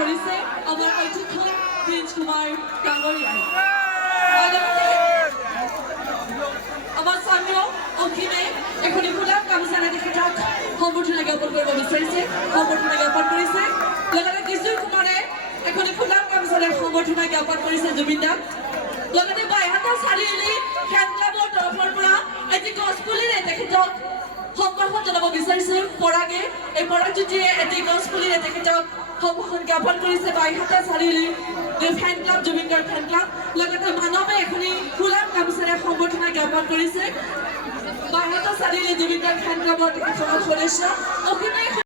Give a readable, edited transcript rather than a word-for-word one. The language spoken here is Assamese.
কৰিছে আমাৰ অধ্যক্ষ প্ৰিন্স কুমাৰ ডাঙৰীয়াই আমাৰ স্থানীয় অখিমে এখন ফুলাম গামোচাৰে তেখেতক সম্বৰ্ধনা জ্ঞাপন কৰিব বিচাৰিছে সম্বৰ্ধনা জ্ঞাপন কৰিছে লগতে কিশোৰ কুমাৰে এখন ফুলাম গামোচাৰে সম্বৰ্ধনা জ্ঞাপন কৰিছে জুবিনদাক লগতে বাইহাটা চাৰিআলি ফেন ক্লাবৰ তৰফৰ পৰা এটি গছপুলিৰে তেখেতক সম্বৰ্ধনা জনাব বিচাৰিছে পৰাগে এই পৰাগজ্যোতিয়ে এটি গছপুলিৰে তেখেতক সম্বৰ্ধনা জ্ঞাপন কৰিছে বাইহাটা চাৰিআলি ফেন ক্লাব জুবিনদাৰ ফেন ক্লাব লগতে মানৱে এখন ফুলাম গামোচাৰে সম্বৰ্ধনা জ্ঞাপন কৰিছে বাইহাটা চাৰিআলি জুবিনদাৰ ফেন ক্লাবৰ তেখেতৰ সদস্য অখিমে